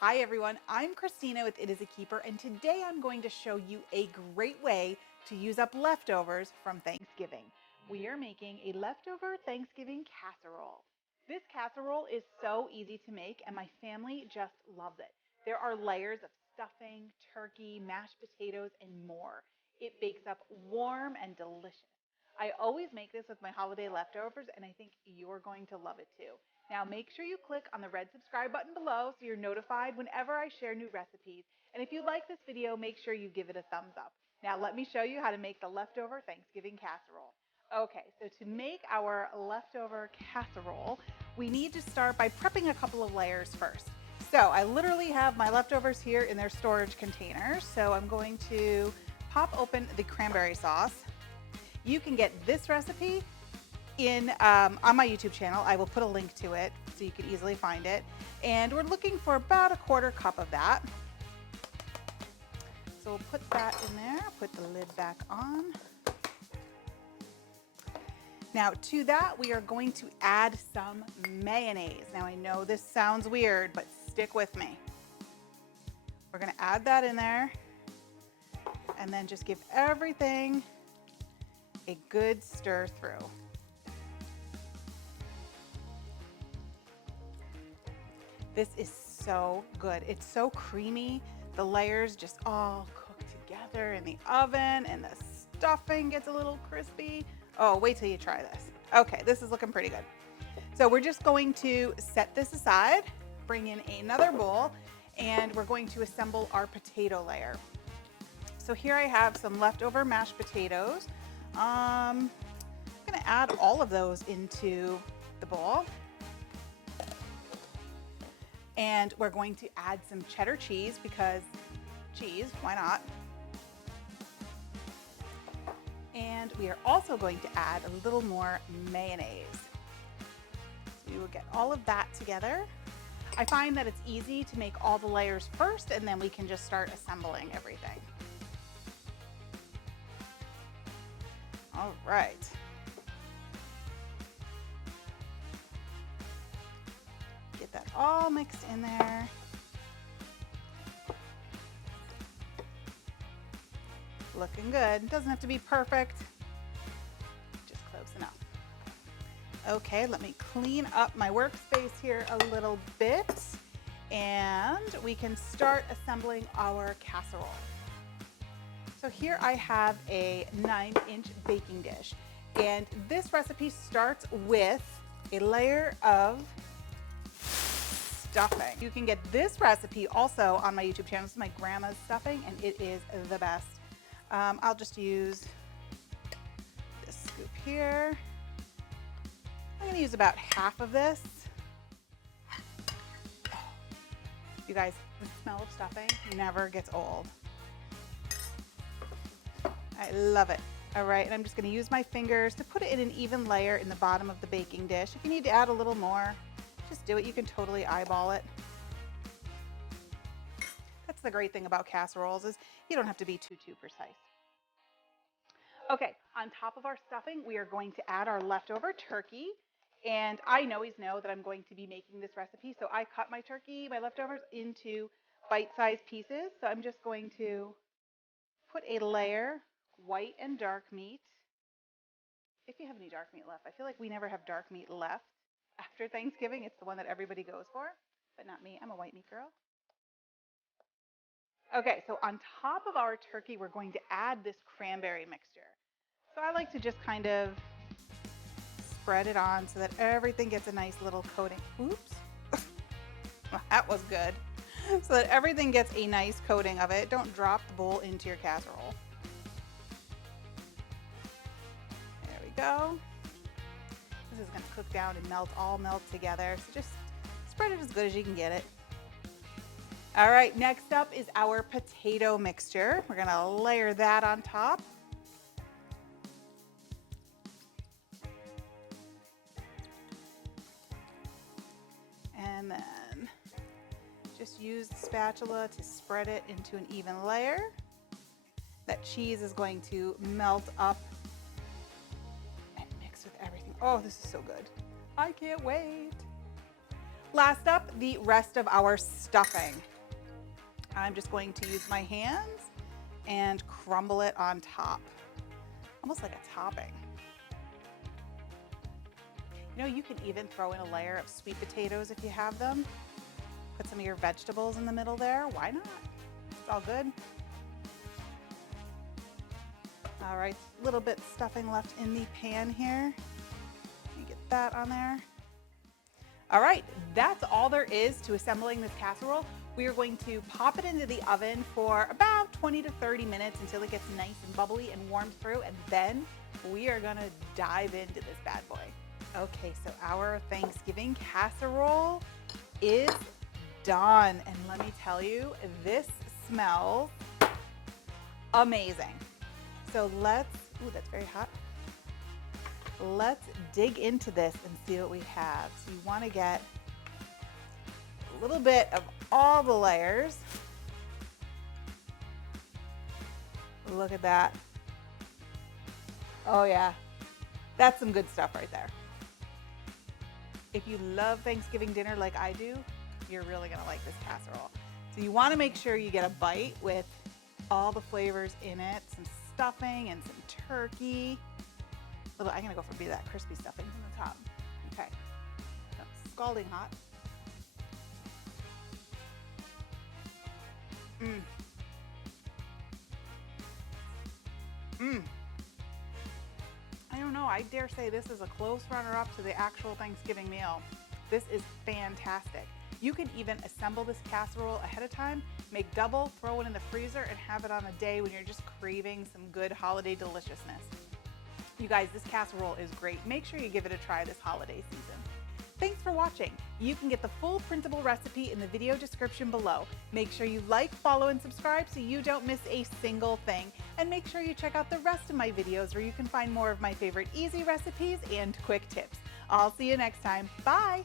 Hi everyone, I'm Christina with It Is a Keeper, and today I'm going to show you a great way to use up leftovers from Thanksgiving. We are making a leftover Thanksgiving casserole. This casserole is so easy to make and my family just loves it. There are layers of stuffing, turkey, mashed potatoes, and more. It bakes up warm and delicious. I always make this with my holiday leftovers and I think you're going to love it too. Now make sure you click on the red subscribe button below so you're notified whenever I share new recipes. And if you like this video, make sure you give it a thumbs up. Now let me show you how to make the leftover Thanksgiving casserole. Okay, so to make our leftover casserole, we need to start by prepping a couple of layers first. So I literally have my leftovers here in their storage containers. So I'm going to pop open the cranberry sauce. You can get this recipe on my YouTube channel. I will put a link to it so you can easily find it. And we're looking for about a 1/4 cup of that. So we'll put that in there, put the lid back on. Now to that, we are going to add some mayonnaise. Now I know this sounds weird, but stick with me. We're gonna add that in there and then just give everything a good stir through. This is so good. It's so creamy. The layers just all cook together in the oven and the stuffing gets a little crispy. Oh, wait till you try this. Okay, this is looking pretty good. So we're just going to set this aside, bring in another bowl, and we're going to assemble our potato layer. So here I have some leftover mashed potatoes. I'm gonna add all of those into the bowl. And we're going to add some cheddar cheese because cheese, why not? And we are also going to add a little more mayonnaise. So we will get all of that together. I find that it's easy to make all the layers first and then we can just start assembling everything. All right. Get that all mixed in there. Looking good. It doesn't have to be perfect, just close enough. Okay, let me clean up my workspace here a little bit and we can start assembling our casserole. So here I have a 9-inch baking dish and this recipe starts with a layer of stuffing. You can get this recipe also on my YouTube channel. This is my grandma's stuffing and it is the best. I'll just use this scoop here. I'm gonna use about half of this. You guys, the smell of stuffing never gets old. I love it. All right, and I'm just gonna use my fingers to put it in an even layer in the bottom of the baking dish. If you need to add a little more, just do it. You can totally eyeball it. That's the great thing about casseroles is you don't have to be too precise. Okay, on top of our stuffing, we are going to add our leftover turkey. And I always know that I'm going to be making this recipe, so I cut my turkey, my leftovers, into bite-sized pieces. So I'm just going to put a layer, white and dark meat. If you have any dark meat left, I feel like we never have dark meat left after Thanksgiving. It's the one that everybody goes for, but not me. I'm a white meat girl. Okay, so on top of our turkey, we're going to add this cranberry mixture. So I like to just kind of spread it on so that everything gets a nice little coating. Oops, that was good. So that everything gets a nice coating of it. Don't drop the bowl into your casserole. There we go. This is gonna cook down and melt together. So just spread it as good as you can get it. All right, next up is our potato mixture. We're gonna layer that on top. And then just use the spatula to spread it into an even layer. That cheese is going to melt up and mix with everything. Oh, this is so good. I can't wait. Last up, the rest of our stuffing. I'm just going to use my hands and crumble it on top, almost like a topping. You know, you can even throw in a layer of sweet potatoes if you have them. Put some of your vegetables in the middle there. Why not? It's all good. All right, a little bit stuffing left in the pan here. Let me get that on there. All right, that's all there is to assembling this casserole. We are going to pop it into the oven for about 20 to 30 minutes until it gets nice and bubbly and warms through, and then we are gonna dive into this bad boy. Okay, so our Thanksgiving casserole is done, and let me tell you, this smells amazing. So let's, ooh, that's very hot. Let's dig into this and see what we have. So you want to get a little bit of all the layers. Look at that. Oh yeah, that's some good stuff right there. If you love Thanksgiving dinner like I do, you're really gonna like this casserole. So you want to make sure you get a bite with all the flavors in it, some stuffing and some turkey. I'm gonna go for that crispy stuffing from the top. Okay, so scalding hot. I don't know, I dare say this is a close runner-up to the actual Thanksgiving meal. This is fantastic. You can even assemble this casserole ahead of time, make double, throw it in the freezer, and have it on a day when you're just craving some good holiday deliciousness. You guys, this casserole is great. Make sure you give it a try this holiday season. Thanks for watching. You can get the full printable recipe in the video description below. Make sure you like, follow, and subscribe so you don't miss a single thing. And make sure you check out the rest of my videos where you can find more of my favorite easy recipes and quick tips. I'll see you next time. Bye.